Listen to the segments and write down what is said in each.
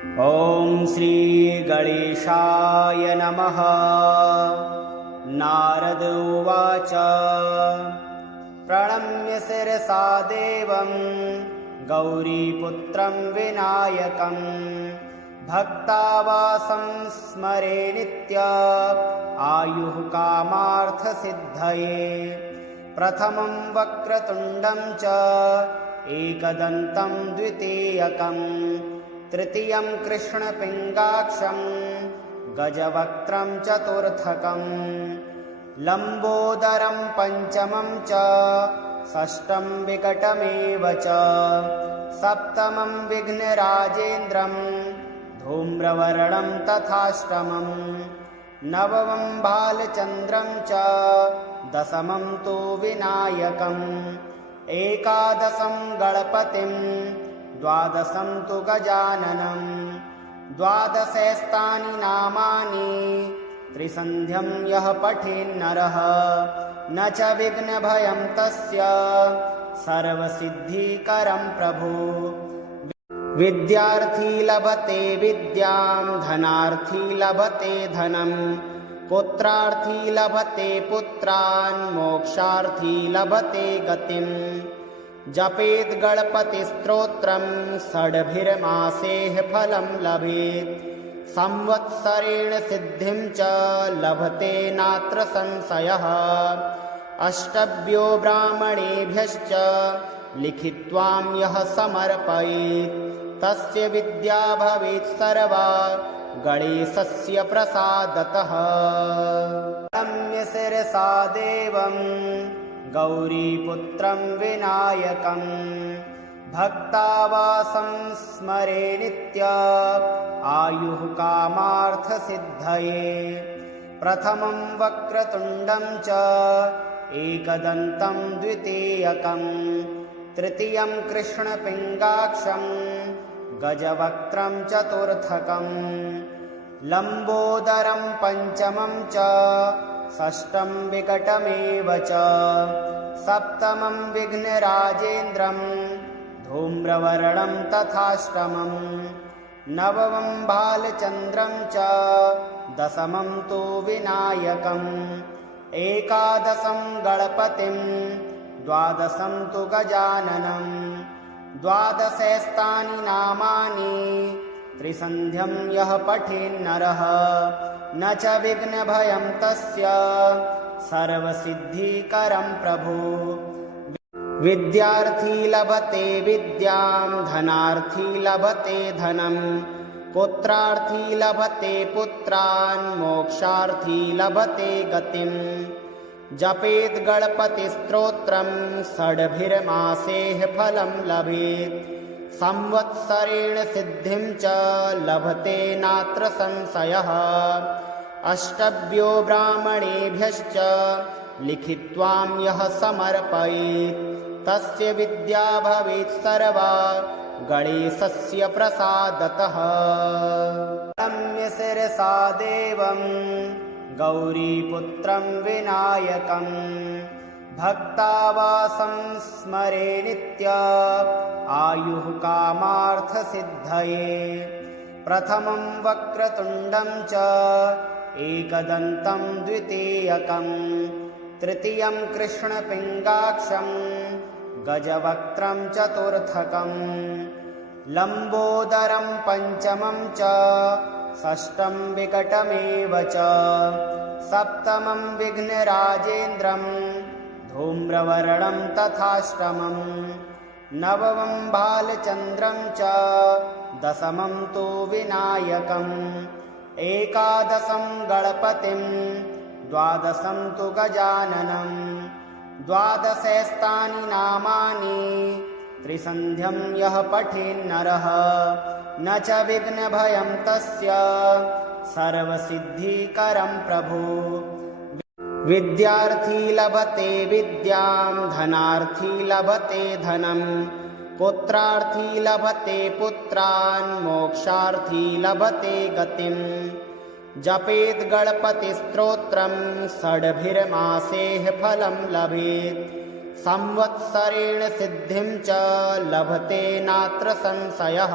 ॐ श्रीगणेशाय नमः। नारद उवाच प्रणम्य शिरसा देवं गौरीपुत्रं विनायकं भक्तावासं स्मरे नित्य आयुः कामार्थसिद्धये। प्रथमं वक्रतुण्डं च एकदन्तं द्वितीयकं तृतीयं कृष्णपिङ्गाक्षं गजवक्त्रं चतुर्थकं लम्बोदरं पञ्चमं च षष्ठं विकटमेव च सप्तमं विघ्नराजेन्द्रं धूम्रवर्णं तथाष्टमं नवमं बालचन्द्रं च दशमं तु विनायकम् एकादशं गणपतिं द्वादशं तु गजाननं द्वादशैस्तानि नामानि त्रिसन्ध्यं यः पठेन्नरः न च विघ्नभयं तस्य सर्वसिद्धिकरं प्रभो। विद्यार्थी लभते विद्यां धनार्थी लभते धनं पुत्रार्थी लभते पुत्रान् मोक्षार्थी लभते गतिं। जपेत् गणपतिस्तोत्रं षड्भिर्मासेः फलं लभेत् संवत्सरेण सिद्धिं च लभते नात्र संशयः। अष्टभ्यो ब्राह्मणेभ्यश्च लिखित्वां यः समर्पयेत् तस्य विद्या भवेत् सर्वा गणेशस्य प्रसादतः। प्रणम्य शिरसा देवं गौरीपुत्रं विनायकं भक्तावासं स्मरे नित्य आयुः कामार्थसिद्धये। प्रथमं वक्रतुण्डं च एकदन्तं द्वितीयकं तृतीयं कृष्णपिङ्गाक्षं गजवक्त्रं चतुर्थकं लम्बोदरं पञ्चमं च षष्ठं विकटमेव च सप्तमं विघ्नराजेन्द्रं धूम्रवर्णं तथाष्टमं नवमं बालचन्द्रं च दशमं तु विनायकम् एकादशं गणपतिं द्वादशं तु गजाननं द्वादशैस्तानि नामानि त्रिसन्ध्यं यः पठेन्नरः न च विघ्नभयं तस्य सर्वसिद्धिकरं प्रभो। विद्यार्थी लभते विद्यां धनार्थी लभते धनं पुत्रार्थी लभते पुत्रान् मोक्षार्थी लभते गतिं। जपेत् गणपतिस्तोत्रं षड्भिर्मासेः फलं लभेत् संवत्सरेण सिद्धिं च लभते नात्र संशयः। अष्टभ्यो ब्राह्मणेभ्यश्च लिखित्वां यः समर्पयेत् तस्य विद्या भवेत् सर्वा गणेशस्य प्रसादतः। प्रणम्य शिरसा देवं गौरीपुत्रं विनायकं भक्तावासं स्मरे नित्य आयुः कामार्थसिद्धये। प्रथमं वक्रतुण्डं च एकदन्तं द्वितीयकं तृतीयं कृष्णपिङ्गाक्षं गजवक्त्रं चतुर्थकं लम्बोदरं पञ्चमं च षष्ठं विकटमेव च सप्तमं विघ्नराजेन्द्रं धूम्रवर्णं तथाष्टमं नवमं बालचन्द्रं च दशमं तु विनायकम् एकादशं गणपतिं द्वादशं तु गजाननं द्वादशैस्तानि नामानि त्रिसन्ध्यं यः पठेन्नरः न च विघ्नभयं तस्य सर्वसिद्धिकरं प्रभो। विद्यार्थी लभते विद्यां धनार्थी लभते धनं पुत्रार्थी लभते पुत्रान् मोक्षार्थी लभते गतिं। जपेत् गणपतिस्तोत्रं षड्भिर्मासेः फलं लभेत् संवत्सरेण सिद्धिं च लभते नात्र संशयः।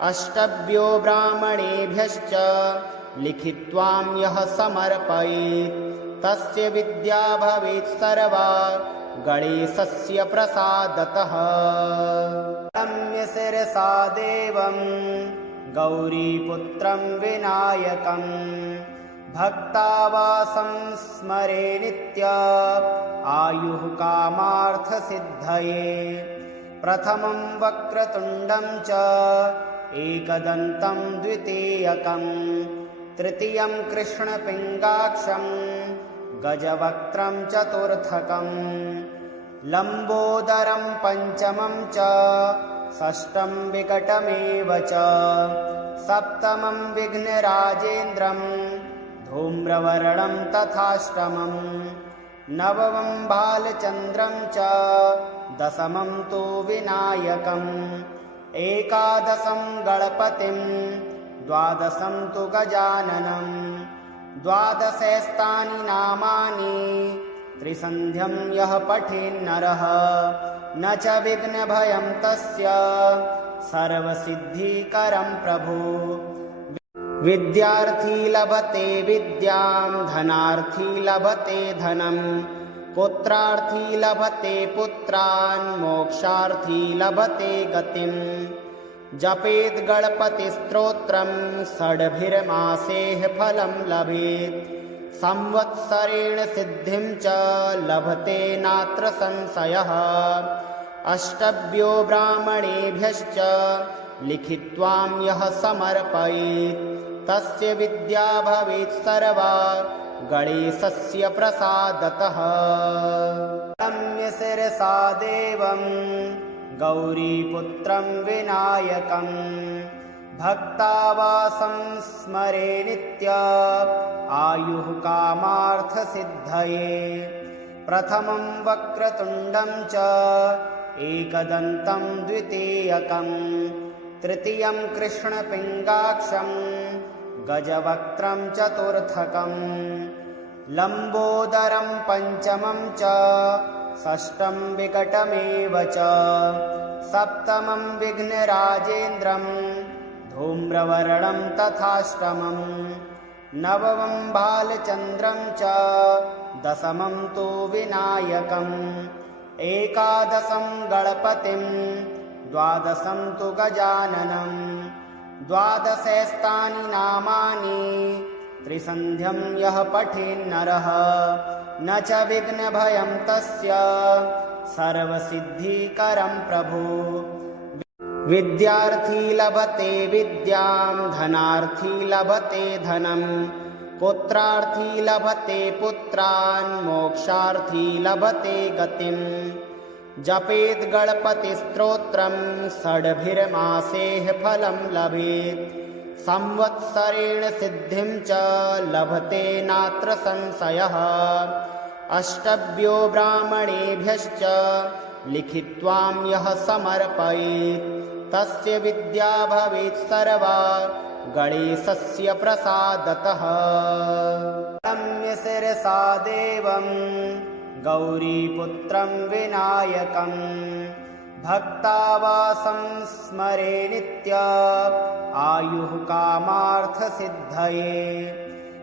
अष्टभ्यो ब्राह्मणेभ्यश्च लिखित्वां यः समर्पयेत् तस्य विद्या भवेत् सर्वा गणेशस्य प्रसादतः। प्रणम्य शिरसा देवं गौरीपुत्रं विनायकं भक्तावासं स्मरे नित्य आयुः कामार्थसिद्धये। प्रथमं वक्रतुण्डं च एकदन्तं द्वितीयकं तृतीयं कृष्णपिङ्गाक्षं गजवक्त्रं चतुर्थकं लम्बोदरं पञ्चमं च षष्ठं विकटमेव च सप्तमं विघ्नराजेन्द्रं धूम्रवर्णं तथाष्टमं नवमं बालचन्द्रं च दशमं तु विनायकम् एकादशं गणपतिं द्वादशं तु गजाननं द्वादशैस्तानि नामानि त्रिसन्ध्यं यः पठेन्नरः न च विघ्नभयं तस्य सर्वसिद्धिकरं प्रभु। विद्यार्थी लभते विद्यां धनार्थी लभते धनं पुत्रार्थी लभते पुत्रान् मोक्षार्थी लभते गतिम्। जपेत् गणपतिस्तोत्रं षड्भिर्मासेः फलं लभेत् संवत्सरेण सिद्धिं च लभते नात्र संशयः। अष्टभ्यो ब्राह्मणेभ्यश्च लिखित्वां यः समर्पयेत् तस्य विद्या भवेत् सर्वा गणेशस्य प्रसादतः। प्रणम्य शिरसा देवं गौरीपुत्रं विनायकं भक्तावासं स्मरे नित्य आयुः कामार्थसिद्धये। प्रथमं वक्रतुण्डं च एकदन्तं द्वितीयकं तृतीयं कृष्णपिङ्गाक्षं गजवक्त्रं चतुर्थकं लम्बोदरं पञ्चमं च षष्ठं विकटमेव च सप्तमं विघ्नराजेन्द्रं धूम्रवर्णं तथाष्टमं नवमं बालचन्द्रं च दशमं तु विनायकम् एकादशं गणपतिं द्वादशं तु गजाननं द्वादशैस्तानि नामानि त्रिसन्ध्यं यः पठेन्नरः न च विघ्नभयं तस्य सर्वसिद्धिकरं प्रभु। विद्यार्थी लभते विद्यां धनार्थी लभते धनं पुत्रार्थी लभते पुत्रान् मोक्षार्थी लभते गतिम्। जपेत् गणपतिस्तोत्रं षड्भिर्मासेः फलं लभेत् संवत्सरेण सिद्धिं च लभते नात्र संशयः। अष्टभ्यो ब्राह्मणेभ्यश्च लिखित्वां यः समर्पयेत् तस्य विद्या भवेत् सर्वा गणेशस्य प्रसादतः। प्रणम्य शिरसा देवं गौरीपुत्रं विनायकं भक्तावासं स्मरे नित्य आयुः कामार्थसिद्धये।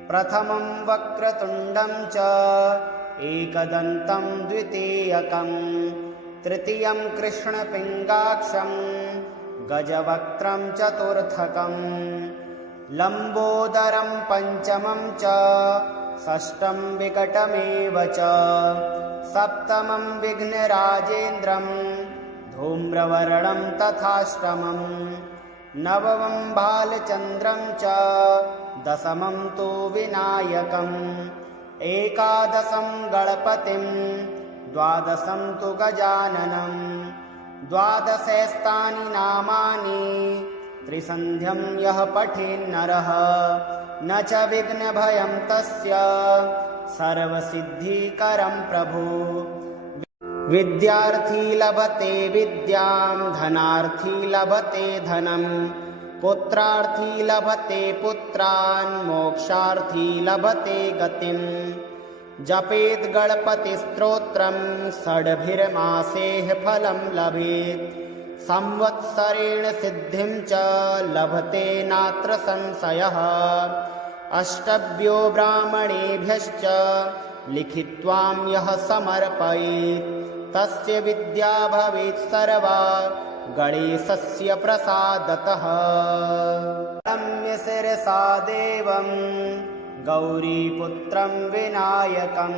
प्रथमं वक्रतुण्डं च एकदन्तं द्वितीयकं तृतीयं कृष्णपिङ्गाक्षं गजवक्त्रं चतुर्थकं लम्बोदरं पञ्चमं च षष्ठं विकटमेव च सप्तमं विघ्नराजेन्द्रं धूम्रवर्णं तथाष्टमं नवमं बालचन्द्रं च दशमं तु विनायकम् एकादशं गणपतिं द्वादशं तु गजाननं द्वादशैस्तानि नामानि त्रिसन्ध्यं यः पठेन्नरः न च विघ्नभयं तस्य सर्वसिद्धिकरं प्रभु। विद्यार्थी लभते विद्यां धनार्थी लभते धनं पुत्रार्थी लभते पुत्रान् मोक्षार्थी लभते गतिम्। जपेत् गणपतिस्तोत्रं षड्भिर्मासेः फलं लभेत् संवत्सरेण सिद्धिं च लभते नात्र संशयः अष्टभ्यो ब्राह्मणेभ्यश्च लिखित्वां यः समर्पयेत् तस्य विद्या भवेत् सर्वा गणेशस्य प्रसादतः नम्य शिरसा देवं गौरीपुत्रं विनायकं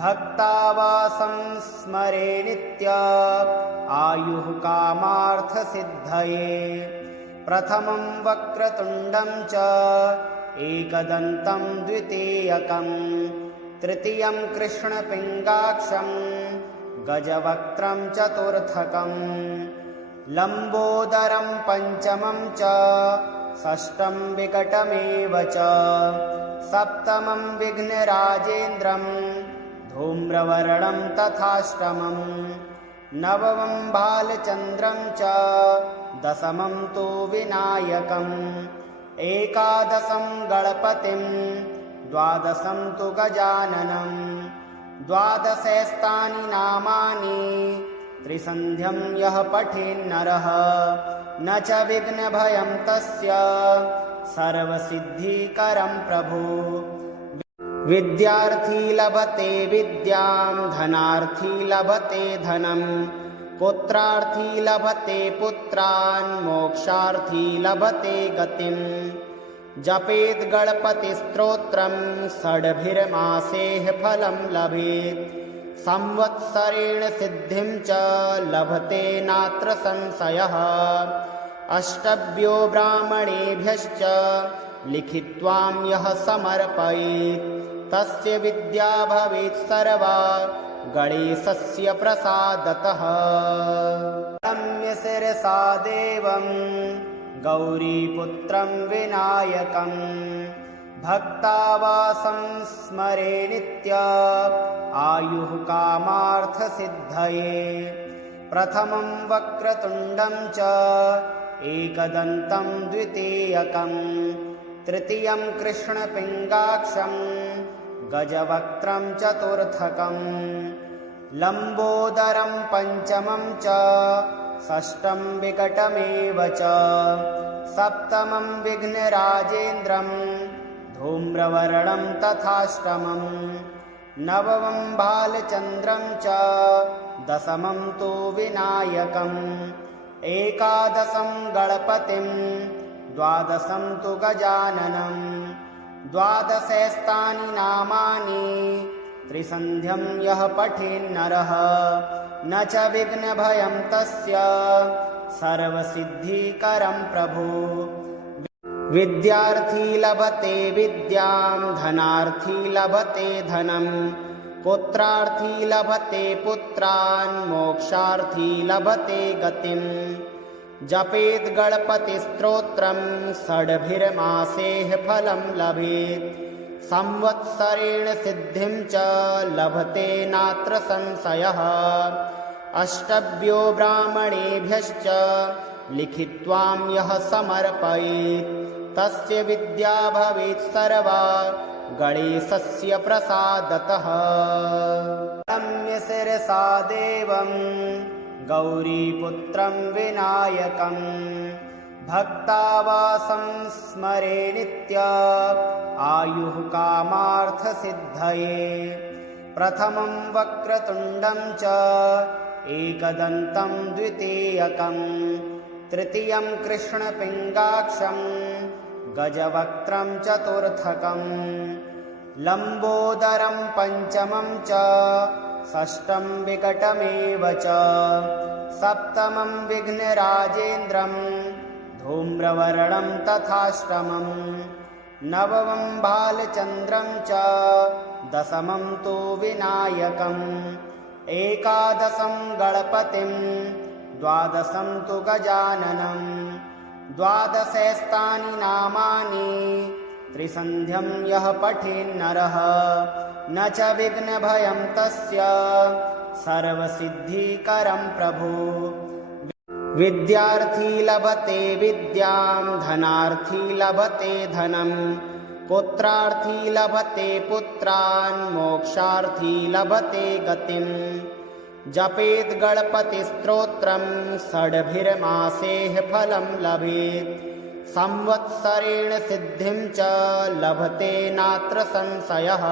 भक्तावासं स्मरे नित्य आयुः कामार्थसिद्धये प्रथमं वक्रतुण्डं च एकदन्तं द्वितीयकं तृतीयं कृष्णपिङ्गाक्षं गजवक्त्रं चतुर्थकं लम्बोदरं पञ्चमं च षष्ठं विकटमेव च सप्तमं विघ्नराजेन्द्रं धूम्रवर्णं तथाष्टमं नवमं बालचन्द्रं च दशमं तु विनायकम् एकादशं गणपतिं द्वादशं तु गजाननं द्वादशैस्तानि नामानि त्रिसन्ध्यं यः पठेन्नरः न च विघ्नभयं तस्य सर्वसिद्धिकरं प्रभो विद्यार्थी लभते विद्यां धनार्थी लभते धनं पुत्रार्थी लभते पुत्रान् मोक्षार्थी लभते गतिं जपेत् गणपतिस्तोत्रं षड्भिर्मासेः फलं लभेत् संवत्सरेण सिद्धिं च लभते नात्र संशयः अष्टभ्यो ब्राह्मणेभ्यश्च लिखित्वां यः समर्पयेत् तस्य विद्या भवेत् सर्वा गणेशस्य प्रसादतः नम्य शिरसा देवं गौरीपुत्रं विनायकं भक्तावासं स्मरे नित्य आयुः कामार्थसिद्धये प्रथमं वक्रतुण्डं च एकदन्तं द्वितीयकं तृतीयं कृष्णपिङ्गाक्षं गजवक्त्रं चतुर्थकं लम्बोदरं पञ्चमं च षष्ठं विकटमेव च सप्तमं विघ्नराजेन्द्रं धूम्रवर्णं तथाष्टमं नवमं बालचन्द्रं च दशमं तु विनायकम् एकादशं गणपतिं द्वादशं तु गजाननं द्वादशैस्तानि नामानि त्रिसन्ध्यं यः पठेन्नरः न च विघ्नभयं तस्य सर्वसिद्धिकरं प्रभो विद्यार्थी लभते विद्यां धनार्थी लभते धनं पुत्रार्थी लभते पुत्रान् मोक्षार्थी लभते गतिं जपेत् गणपतिस्तोत्रं षड्भिर्मासेः फलं लभेत् संवत्सरेण सिद्धिं च लभते नात्र संशयः अष्टभ्यो ब्राह्मणेभ्यश्च लिखित्वां यः समर्पयेत् तस्य विद्या भवेत् सर्वा गणेशस्य प्रसादतः नम्य शिरसा देवं गौरीपुत्रं विनायकं भक्तावासं स्मरे नित्य आयुः कामार्थसिद्धये प्रथमं वक्रतुण्डं च एकदन्तं द्वितीयकं तृतीयं कृष्णपिङ्गाक्षं गजवक्त्रं चतुर्थकं लम्बोदरं पञ्चमं च षष्ठं विकटमेव च सप्तमं विघ्नराजेन्द्रं धूम्रवर्णं तथाष्टमं नवमं बालचन्द्रं च दशमं तु विनायकम् एकादशं गणपतिं द्वादशं तु गजाननं द्वादशैस्तानि नामानि त्रिसन्ध्यं यः पठेन्नरः न च विघ्नभयं तस्य सर्वसिद्धिकरं प्रभो विद्यार्थी लभते विद्यां धनार्थी लभते धनं पुत्रार्थी लभते पुत्रान् मोक्षार्थी लभते गतिं जपेत् गणपतिस्तोत्रं षड्भिर्मासेः फलं लभेत् संवत्सरेण सिद्धिं च लभते नात्र संशयः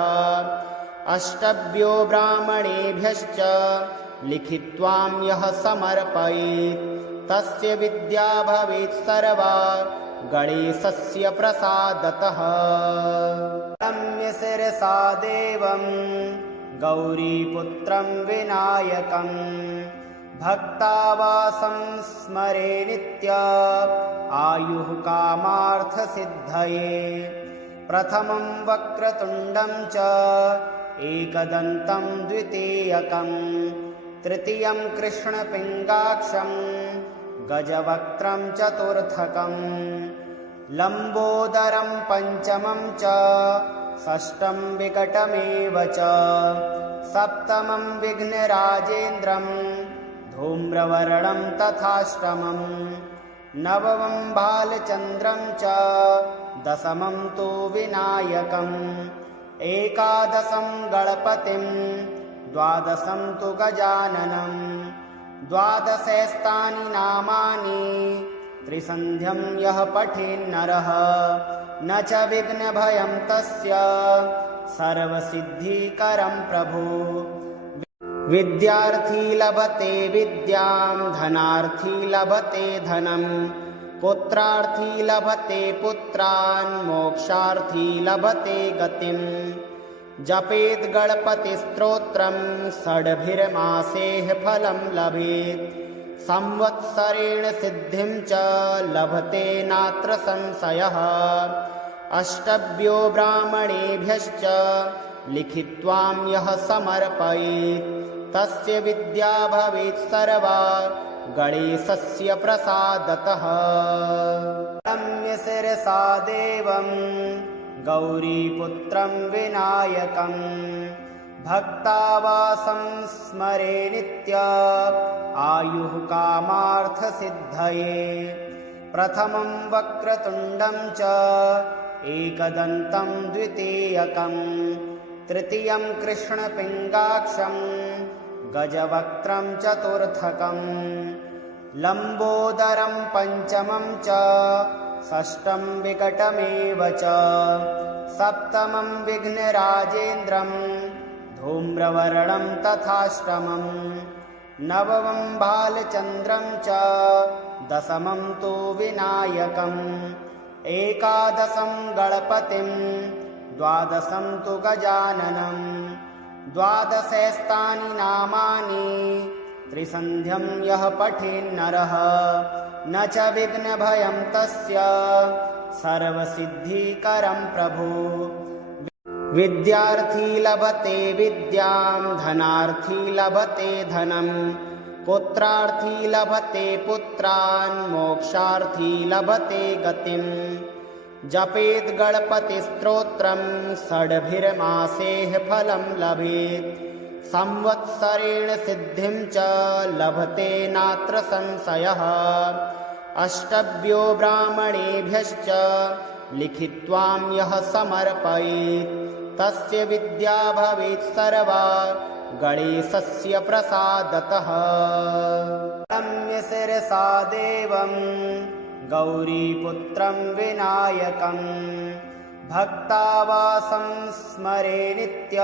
अष्टभ्यो ब्राह्मणेभ्यश्च लिखित्वां यः समर्पयेत् तस्य विद्या भवेत् सर्वा गणेशस्य प्रसादतः नम्य शिरसा देवं गौरीपुत्रं विनायकं भक्तावासं स्मरे नित्य आयुः कामार्थसिद्धये प्रथमं वक्रतुण्डं च एकदन्तं द्वितीयकं तृतीयं कृष्णपिङ्गाक्षं गजवक्त्रं चतुर्थकं लम्बोदरं पञ्चमं च षष्ठं विकटमेव च सप्तमं विघ्नराजेन्द्रं धूम्रवर्णं तथाष्टमं नवमं बालचन्द्रं च दशमं तु विनायकम् एकादशं गणपतिं द्वादशं तु गजाननं द्वादशैस्तानि नामानि त्रिसन्ध्यं यः पठेन्नरः न च विघ्नभयं तस्य सर्वसिद्धिकरं प्रभो विद्यार्थी लभते विद्यां धनार्थी लभते धनं पुत्रार्थी लभते पुत्रान् मोक्षार्थी लभते गतिं जपेत् गणपतिस्तोत्रं षड्भिर्मासेः फलं लभेत् संवत्सरेण सिद्धिं च लभते नात्र संशयः अष्टभ्यो ब्राह्मणेभ्यश्च लिखित्वां यः समर्पयेत् तस्य विद्या भवेत् सर्वा गणेशस्य प्रसादतः नम्य शिरसा देवं गौरीपुत्रं विनायकं भक्तावासं स्मरे नित्य आयुः कामार्थसिद्धये प्रथमं वक्रतुण्डं च एकदन्तं द्वितीयकं तृतीयं कृष्णपिङ्गाक्षं गजवक्त्रं चतुर्थकं लम्बोदरं पञ्चमं च षष्ठं विकटमेव च सप्तमं विघ्नराजेन्द्रं धूम्रवर्णं तथाष्टमं नवमं बालचन्द्रं च दशमं तु विनायकम् एकादशं गणपतिं द्वादशं तु गजाननं द्वादशैस्तानि नामानि त्रिसन्ध्यं यः पठेन्नरः न च विघ्नभयं तस्य सर्वसिद्धिकरं प्रभो विद्यार्थी लभते विद्यां धनार्थी लभते धनं पुत्रार्थी लभते पुत्रान् मोक्षार्थी लभते गतिं जपेत् गणपतिस्तोत्रं षड्भिर्मासेः फलं लभेत् संवत्सरेण सिद्धिं च लभते नात्र संशयः अष्टभ्यो ब्राह्मणेभ्यश्च लिखित्वां यः समर्पयेत् तस्य विद्या भवेत् सर्वा गणेशस्य प्रसादतः नम्य शिरसा देवं गौरीपुत्रं विनायकं भक्तावासं स्मरे नित्य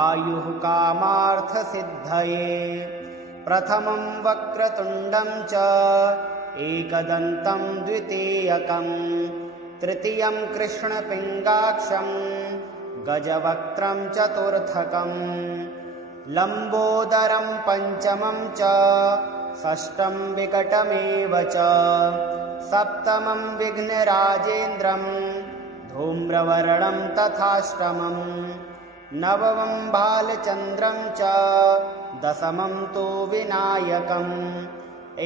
आयुः कामार्थसिद्धये प्रथमं वक्रतुण्डं च एकदन्तं द्वितीयकं तृतीयं कृष्णपिङ्गाक्षं गजवक्त्रं चतुर्थकं लम्बोदरं पञ्चमं च षष्ठं विकटमेव च सप्तमं विघ्नराजेन्द्रं धूम्रवर्णं तथाष्टमं नवमं बालचन्द्रं च दशमं तु विनायकम्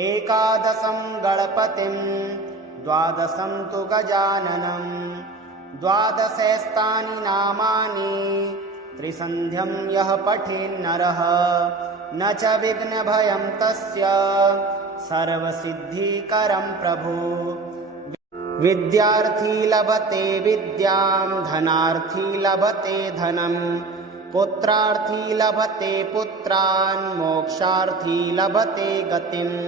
एकादशं गणपतिं द्वादशं तु गजाननं द्वादशैस्तानि नामानि त्रिसन्ध्यं यः पठेन्नरः न च विघ्नभयं तस्य सर्वसिद्धिकरं प्रभो विद्यार्थी लभते विद्यां धनार्थी लभते धनं पुत्रार्थी लभते पुत्रान् मोक्षार्थी लभते गतिम्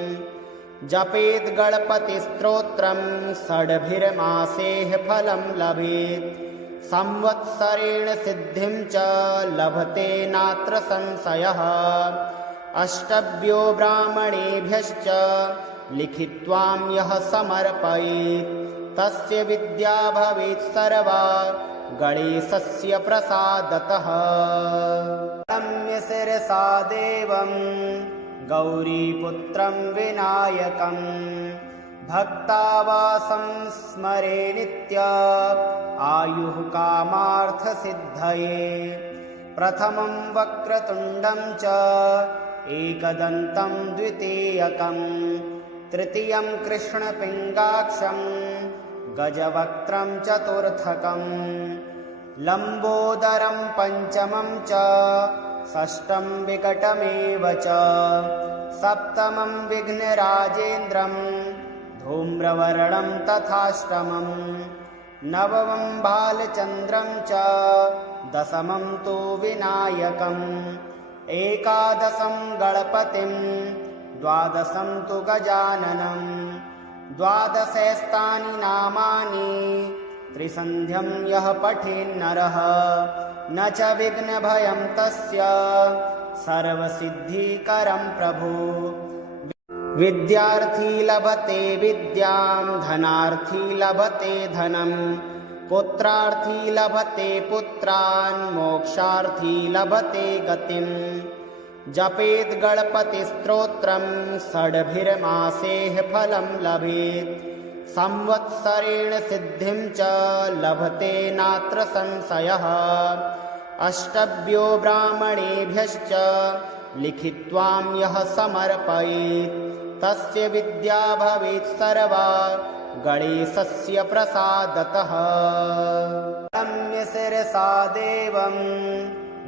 जपेत् गणपतिस्तोत्रं षड्भिर्मासेः फलं लभेत् संवत्सरेण सिद्धिं च लभते नात्र संशयः अष्टभ्यो ब्राह्मणेभ्यश्च लिखित्वां यः समर्पयेत् तस्य विद्या भवेत् सर्वा गणेशस्य प्रसादतः रम्य शिरसा देवं गौरीपुत्रं विनायकं भक्तावासं स्मरे नित्य आयुः कामार्थसिद्धये प्रथमं वक्रतुण्डं च एकदन्तं द्वितीयकं तृतीयं कृष्णपिङ्गाक्षं गजवक्त्रं चतुर्थकं लम्बोदरं पञ्चमं च षष्ठं विकटमेव च सप्तमं विघ्नराजेन्द्रं धूम्रवर्णं तथाष्टमं नवमं बालचन्द्रं च दशमं तु विनायकम् एकादशं गणपतिं द्वादशं तु गजाननं द्वादशैस्तानि नामानि त्रिसन्ध्यं यः पठेन्नरः न च विघ्नभयं तस्य सर्वसिद्धिकरं प्रभु विद्यार्थी लभते विद्यां धनार्थी लभते धनं पुत्रार्थी लभते पुत्रान् मोक्षार्थी लभते गतिम् जपेत् गणपतिस्तोत्रं षड्भिर्मासेः फलं लभेत् संवत्सरेण सिद्धिं च लभते नात्र संशयः अष्टभ्यो ब्राह्मणेभ्यश्च लिखित्वां यः समर्पयेत् तस्य विद्या भवेत् सर्वा गणेशस्य प्रसादतः रम्य शिरसा देवं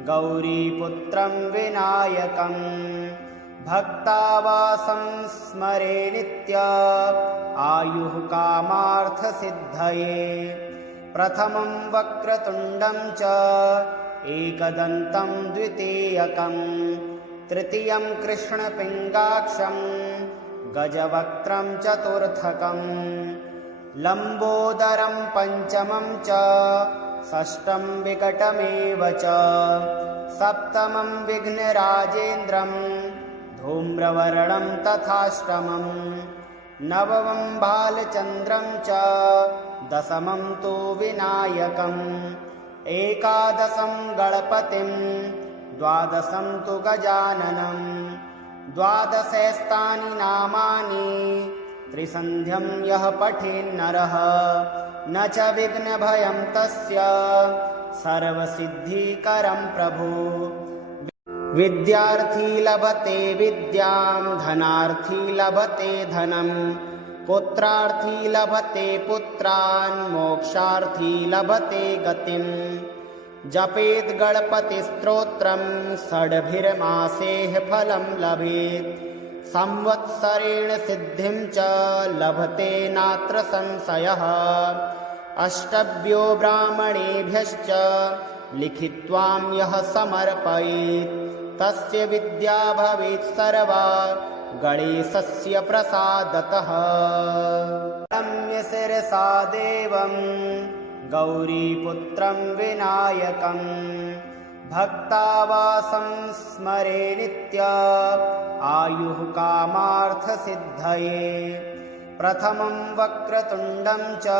गौरीपुत्रं विनायकं भक्तावासं स्मरे नित्य आयुः कामार्थसिद्धये प्रथमं वक्रतुण्डं च एकदन्तं द्वितीयकं तृतीयं कृष्णपिङ्गाक्षं गजवक्त्रं चतुर्थकं लम्बोदरं पञ्चमं च षष्ठं विकटमेव च सप्तमं विघ्नराजेन्द्रं धूम्रवर्णं तथाष्टमं नवमं बालचन्द्रं च दशमं तु विनायकम् एकादशं गणपतिं द्वादशं तु गजाननं द्वादशैस्तानि नामानि त्रिसन्ध्यं यः पठेन्नरः न च विघ्नभयं तस्य सर्वसिद्धिकरं प्रभु विद्यार्थी लभते विद्यां धनार्थी लभते धनं पुत्रार्थी लभते पुत्रान् मोक्षार्थी लभते गतिम् जपेत् गणपतिस्तोत्रं षड्भिर्मासेः फलं लभेत् संवत्सरेण सिद्धिं च लभते नात्र संशयः अष्टभ्यो ब्राह्मणेभ्यश्च लिखित्वां यः समर्पयेत् तस्य विद्या भवेत् सर्वा गणेशस्य प्रसादतः रम्य शिरसा देवं गौरीपुत्रं विनायकं भक्तावासं स्मरे नित्य आयुः कामार्थसिद्धये प्रथमं वक्रतुण्डं च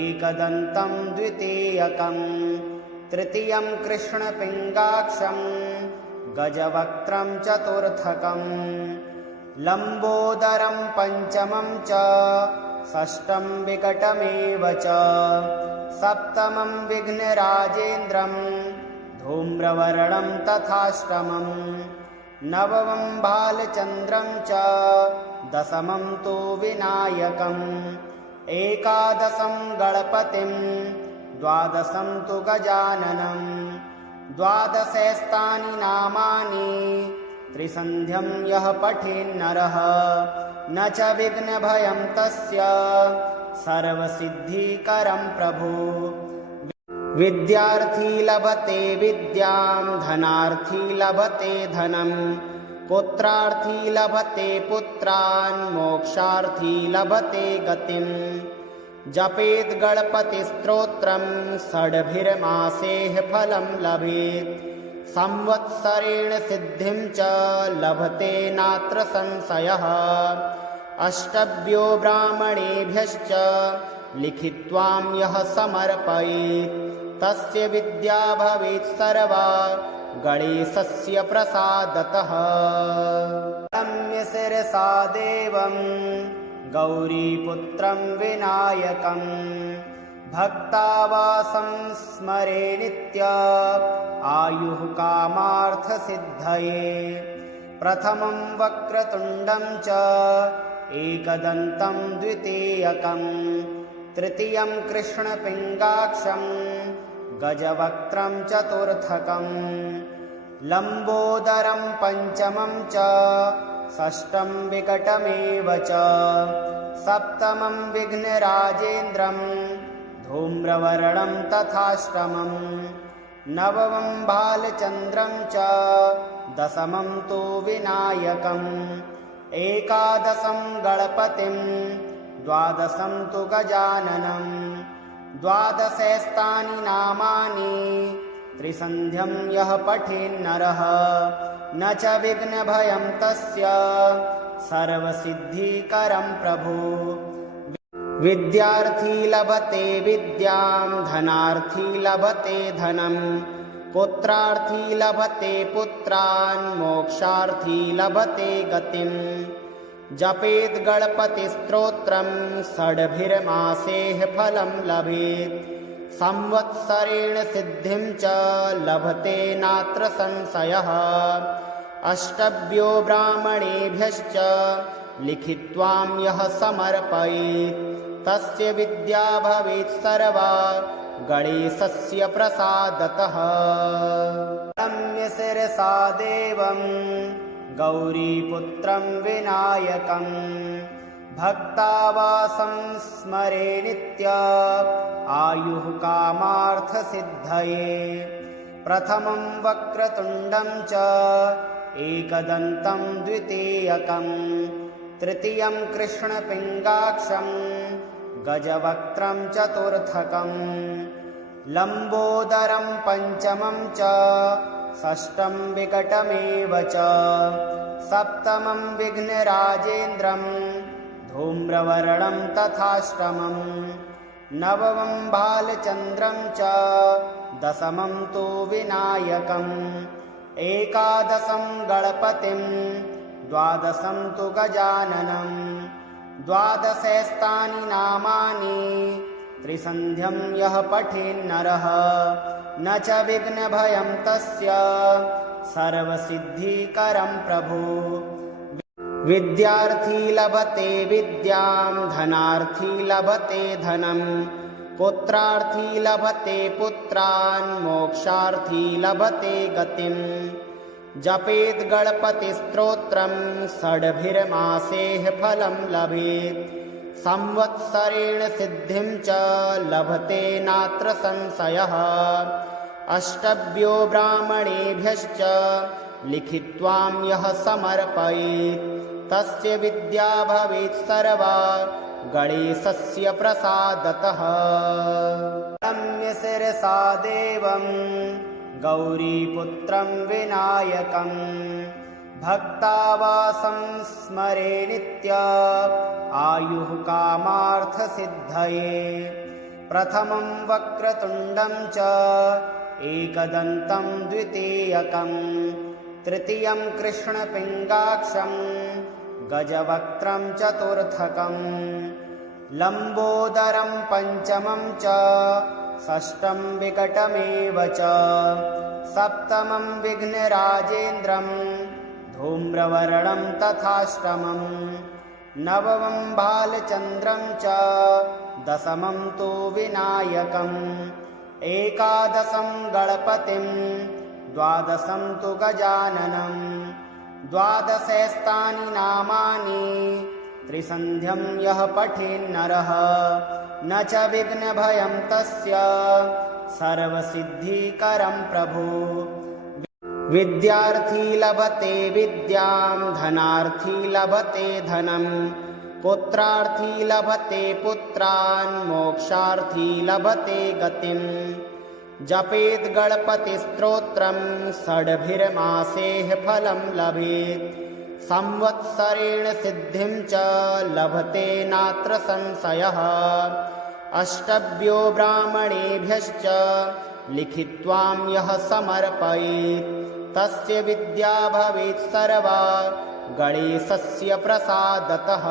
एकदन्तं द्वितीयकं तृतीयं कृष्णपिङ्गाक्षं गजवक्त्रं चतुर्थकं लम्बोदरं पञ्चमं च षष्ठं विकटमेव च सप्तमं विघ्नराजेन्द्रं धूम्रवर्णं तथाष्टमं नवमं बालचन्द्रं च दशमं तु विनायकम् एकादशं गणपतिं द्वादशं तु गजाननं द्वादशैस्तानि नामानि त्रिसन्ध्यं यः पठेन्नरः न च विघ्नभयं तस्य सर्वसिद्धिकरं प्रभु विद्यार्थी लभते विद्यां धनार्थी लभते धनं पुत्रार्थी लभते पुत्रान् मोक्षार्थी लभते गतिम् जपेत् गणपतिस्तोत्रं षड्भिर्मासेः फलं लभेत् संवत्सरेण सिद्धिं च लभते नात्र संशयः अष्टभ्यो ब्राह्मणेभ्यश्च लिखित्वां यः समर्पयेत् तस्य विद्या भवेत् सर्वा गणेशस्य प्रसादतः। नम्य शिरसा देवं गौरीपुत्रं विनायकं भक्तावासं स्मरे नित्य आयुः कामार्थसिद्धये प्रथमं वक्रतुण्डं च एकदन्तं द्वितीयकं तृतीयं कृष्णपिङ्गाक्षं गजवक्त्रं चतुर्थकं लम्बोदरं पञ्चमं च षष्ठं विकटमेव च सप्तमं विघ्नराजेन्द्रं धूम्रवर्णं तथाष्टमं नवमं बालचन्द्रं च दशमं तु विनायकम् एकादशं गणपतिं द्वादशं तु गजाननं द्वादशैस्तानि नामानि त्रिसन्ध्यं यः पठेन्नरः न च विघ्नभयं तस्य सर्वसिद्धिकरं प्रभु विद्यार्थी लभते विद्यां धनार्थी लभते धनं पुत्रार्थी लभते पुत्रान् मोक्षार्थी लभते गतिम् जपेत् गणपतिस्तोत्रं षड्भिर्मासेः फलं लभेत् संवत्सरेण सिद्धिं च लभते नात्र संशयः अष्टभ्यो ब्राह्मणेभ्यश्च लिखित्वां यः समर्पयेत् तस्य विद्या भवेत् सर्वा गणेशस्य प्रसादतः। नम्य शिरसा देवं गौरीपुत्रं विनायकं भक्तावासं स्मरे नित्य आयुः कामार्थसिद्धये प्रथमं वक्रतुण्डं च एकदन्तं द्वितीयकं तृतीयं कृष्णपिङ्गाक्षं गजवक्त्रं चतुर्थकं लम्बोदरं पञ्चमं च षष्ठं विकटमेव च सप्तमं विघ्नराजेन्द्रं धूम्रवर्णं तथाष्टमं नवमं बालचन्द्रं च दशमं तु विनायकम् एकादशं गणपतिं द्वादशं तु गजाननं द्वादशैस्तानि नामानि त्रिसन्ध्यं यः पठेन्नरः न च विघ्नभयं तस्य सर्वसिद्धिकरं प्रभु विद्यार्थी लभते विद्यां धनार्थी लभते धनं पुत्रार्थी लभते पुत्रान् मोक्षार्थी लभते गतिम् जपेत् गणपतिस्तोत्रं षड्भिर्मासेः फलं लभेत् संवत्सरेण सिद्धिं च लभते नात्र संशयः अष्टभ्यो ब्राह्मणेभ्यश्च लिखित्वां यः समर्पयेत् तस्य विद्या भवेत् सर्वा गणेशस्य प्रसादतः। नम्य शिरसा देवं गौरीपुत्रं विनायकं भक्तावासं स्मरे नित्य आयुः कामार्थसिद्धये प्रथमं वक्रतुण्डं च एकदन्तं द्वितीयकं तृतीयं कृष्णपिङ्गाक्षं गजवक्त्रं चतुर्थकं लम्बोदरं पञ्चमं च षष्ठं विकटमेव च सप्तमं विघ्नराजेन्द्रं धूम्रवर्णं तथाष्टमं नवमं बालचन्द्रं च दशमं तु विनायकम् एकादशं गणपतिं द्वादशं तु गजाननं द्वादशैस्तानि नामानि त्रिसन्ध्यं यः पठेन्नरः न च विघ्नभयं तस्य सर्वसिद्धिकरं प्रभो। विद्यार्थी लभते विद्यां धनार्थी लभते धनं पुत्रार्थी लभते पुत्रान् मोक्षार्थी लभते गतिम्। जपेत् गणपतिस्तोत्रं षड्भिर्मासेः फलं लभेत् संवत्सरेण सिद्धिं च लभते नात्र संशयः। अष्टभ्यो ब्राह्मणेभ्यश्च लिखित्वां यः समर्पयेत् तस्य विद्या भवेत् सर्वा गणेशस्य प्रसादतः।